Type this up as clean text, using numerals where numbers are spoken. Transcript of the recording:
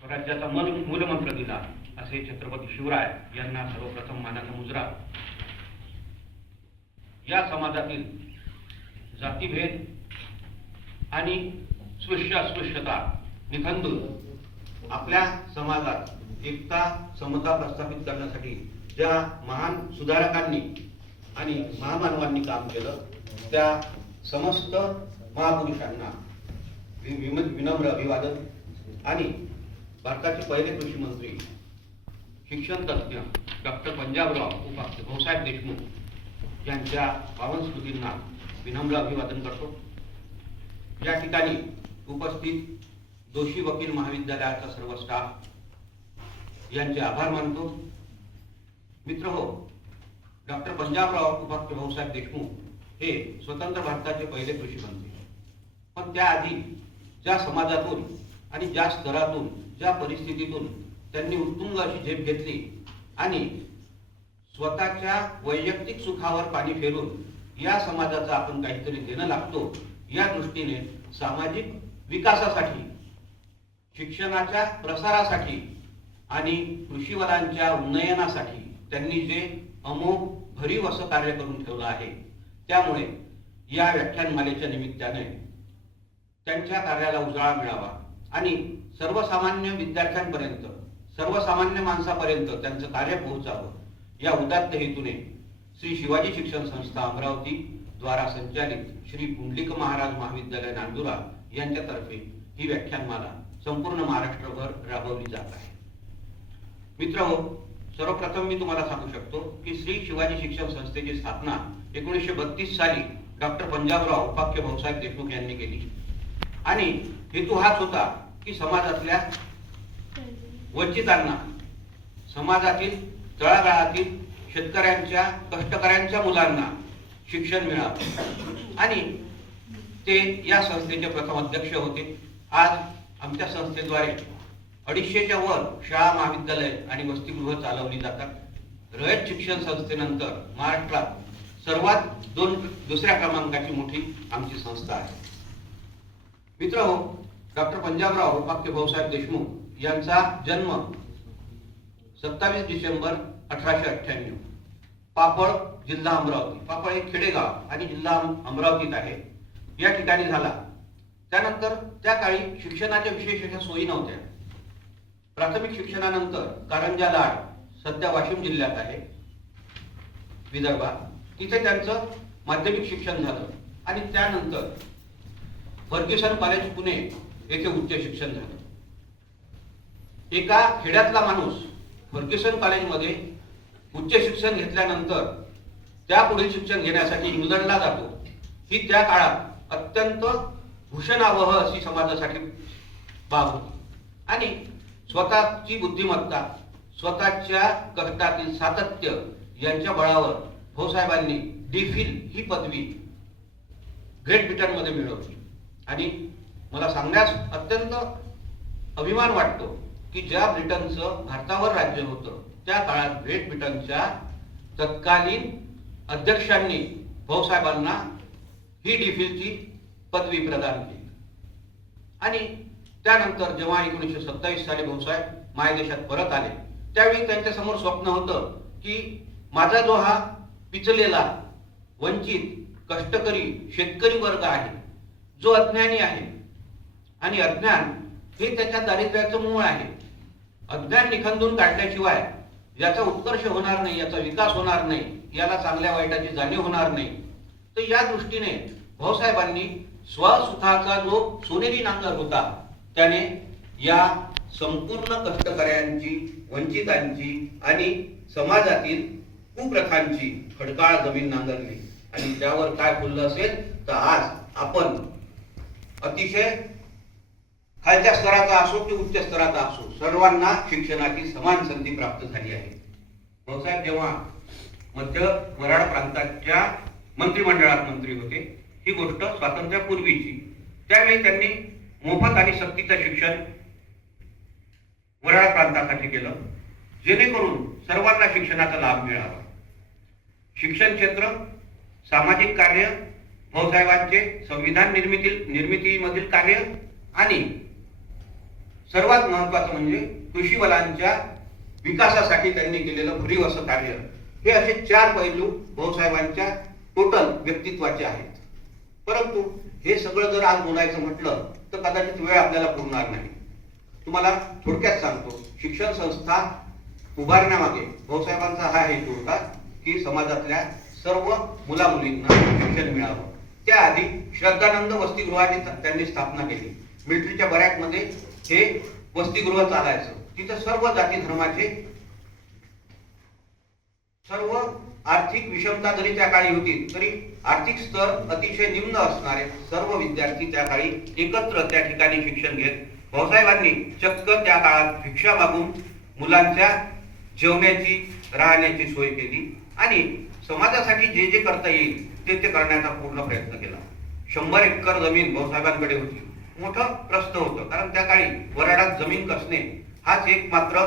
स्वराज्याचा मूलमंत्र दिला असे छत्रपती शिवराय यांना सर्वप्रथम मानाचा मुजरा. या समाजातील जातीभेद आणि स्पृश्य अस्पृश्यता निखंदून आपल्या समाजात एकता समता प्रस्थापित करण्यासाठी ज्या महान सुधारकांनी आणि महामानवांनी काम केलं त्या समस्त महापुरुषांना विनम्र अभिवादन. आणि भारताचे पहिले कृषी मंत्री शिक्षण तज्ज्ञ डॉक्टर पंजाबराव उपाख्य भाऊसाहेब देशमुख यांच्या पावन स्मृतींना विनम्र अभिवादन करतो. या ठिकाणी उपस्थित दोषी वकील महाविद्यालयाचा सर्व स्टाफ यांचे आभार मानतो. मित्रहो, डॉक्टर पंजाबराव उपाख्य भाऊसाहेब देशमुख हे स्वतंत्र भारताचे पहिले कृषी मंत्री. पण त्याआधी ज्या समाजातून आणि ज्या स्तरातून ज्या परिस्थितीतून त्यांनी उत्तुंग अशी झेप घेतली आणि स्वतःच्या वैयक्तिक सुखावर पाणी फेरून या समाजाचा आपण काहीतरी देणं लागतो या दृष्टीने सामाजिक विकासासाठी, शिक्षणाच्या प्रसारासाठी आणि कृषीवलांच्या उन्नयनासाठी त्यांनी जे अमोघ भरीव असं कार्य करून ठेवलं आहे. त्यामुळे या व्याख्यानमालेच्या निमित्ताने त्यांच्या कार्याला उजाळा मिळावा आणि सर्वसामान्य विद्यार्थ्यांपर्यंत, सर्वसामान्य माणसापर्यंत त्यांचं कार्य पोहोचावं या उदात्त हेतूने श्री शिवाजी शिक्षण संस्था अमरावती द्वारा संचालित श्री पुंडलिक महाराज महाविद्यालय नांदुरा यांच्यातर्फे ही व्याख्यानमाला संपूर्ण महाराष्ट्रभर राबवली जात आहे. मित्रहो, सर्वप्रथम मी तुम्हाला सांगू शकतो की श्री शिवाजी शिक्षण संस्थेची स्थापना 1932 साली डॉक्टर पंजाबराव उपाख्य भाऊसाहेब देशमुख यांनी केली आणि हेतू हाच होता की समाजातल्या वंचितांना, समाजातील तळागाळातील शेतकऱ्यांच्या, कष्टकऱ्यांच्या मुलांना शिक्षण मिळावं आणि ते या संस्थेचे प्रथम अध्यक्ष होते. आज आमच्या संस्थेद्वारे 250च्या वर शाळा, महाविद्यालय आणि वसतिगृह चालवली जातात. रयत शिक्षण संस्थेनंतर महाराष्ट्रात सर्वात दुसऱ्या क्रमांकाची मोठी आमची संस्था आहे. मित्रहो, डॉक्टर पंजाबराव उपाख्य भाऊसाहेब देशमुख यांचा जन्म 27 डिसेंबर 1898 पापळ, जिल्हा अमरावती. पापळ हे खेडेगाव आणि जिल्हा अमरावतीत आहे, या ठिकाणी झाला. त्यानंतर त्या काळी शिक्षणाच्या विशेष अशा सोयी नव्हत्या. प्राथमिक शिक्षणानंतर कारंजा लाड, सध्या वाशिम जिल्ह्यात आहे, विदर्भात, तिथे त्यांचं माध्यमिक शिक्षण झालं आणि त्यानंतर फर्ग्युसन कॉलेज पुणे येथे उच्च शिक्षण झालं. एका खेड्यातला माणूस फर्ग्युसन कॉलेजमध्ये उच्च शिक्षण घेतल्यानंतर त्या पुढील शिक्षण घेण्यासाठी इंग्लंडला जातो. ही त्या काळात अत्यंत भूषणावह अशी समाजासाठी बाब होती आणि स्वतःची बुद्धिमत्ता, स्वतःच्या कष्टातील सातत्य यांच्या बळावर भाऊसाहेबांनी डी.फिल ही पदवी ग्रेट ब्रिटनमध्ये मिळवली. आणि मला सांगण्यास अत्यंत अभिमान वाटतो की ज्या ब्रिटनचं भारतावर राज्य होतं त्या काळात ग्रेट ब्रिटनच्या तत्कालीन अध्यक्षांनी भाऊसाहेबांना ही डी.फिलची पदवी प्रदान केली. आणि त्यानंतर जेव्हा 1927 साली भाऊसाहेब मायदेशात परत आले त्यावेळी त्यांच्या समोर स्वप्न होतं की माझा जो हा पिचलेला, वंचित, कष्टकरी शेतकरी वर्ग आहे, जो अज्ञानी आहे आणि अज्ञान हे त्याच्या दारिद्र्याचं मूळ आहे, अज्ञान निखंदून काढल्याशिवाय याचा उत्कर्ष होणार नाही, याचा विकास होणार नाही, याला चांगल्या वाईटाची जाणीव होणार नाही. तर या दृष्टीने भाऊसाहेबांनी स्वसुखाचा जो सोनेरी नांगर होता त्याने या संपूर्ण कष्टकऱ्यांची, वंचितांची आणि समाजातील कुप्रथांची खडकाळ जमीन नांगरली आणि त्यावर काय फुललं असेल तर आज आपण अतिशय खालच्या स्तराचा असो की उच्च स्तराचा असो सर्वांना शिक्षणाची समान संधी प्राप्त झाली आहे. भाऊसाहेब जेव्हा मध्य वराड प्रांताच्या मंत्रिमंडळात मंत्री होते, ही गोष्ट स्वातंत्र्यापूर्वीची, त्यावेळी त्यांनी मोफत आणि सक्तीचं शिक्षण वराड प्रांतासाठी केलं जेणेकरून सर्वांना शिक्षणाचा लाभ मिळावा. शिक्षण क्षेत्र, सामाजिक कार्य, भाऊसाहेबांचे संविधान निर्मितीमधील कार्य आणि सर्वात महत्वाचं म्हणजे कृषीवलांच्या विकासासाठी त्यांनी केलेलं भरीव असं कार्य, हे असे 4 पैलू भाऊसाहेबांच्या टोटल व्यक्तित्वाचे आहेत. परंतु हे सगळं जर आज बोलायचं म्हटलं तर कदाचित वेळ आपल्याला पुरणार नाही. तुम्हाला थोडक्यात सांगतो, शिक्षण संस्था उभारण्यामागे भाऊसाहेबांचा हा हेतू होता की समाजातल्या सर्व मुला मुलींना शिक्षण मिळावं. त्याआधी श्रद्धानंद वसतिगृहाची त्यांनी स्थापना केली. मिलिटरीच्या बॅरॅकमध्ये हे वसतिगृह चालायचं. तिथं सर्व जाती धर्माचे, सर्व आर्थिक विषमता जरी त्या काळी होती तरी आर्थिक स्तर अतिशय निम्न असणारे सर्व विद्यार्थी त्या काळी एकत्र त्या ठिकाणी शिक्षण घेत. भाऊसाहेबांनी चक्क त्या काळात भिक्षा मागून मुलांच्या जेवण्याची, राहण्याची सोय केली आणि समाजासाठी जे जे करता येईल ते करण्याचा पूर्ण प्रयत्न केला. 100 एकर जमीन भाऊसाहेबांकडे होती. मोठं प्रश्न होतं, कारण त्या काळी वऱ्हाडात जमीन कसणे हाच एक मात्र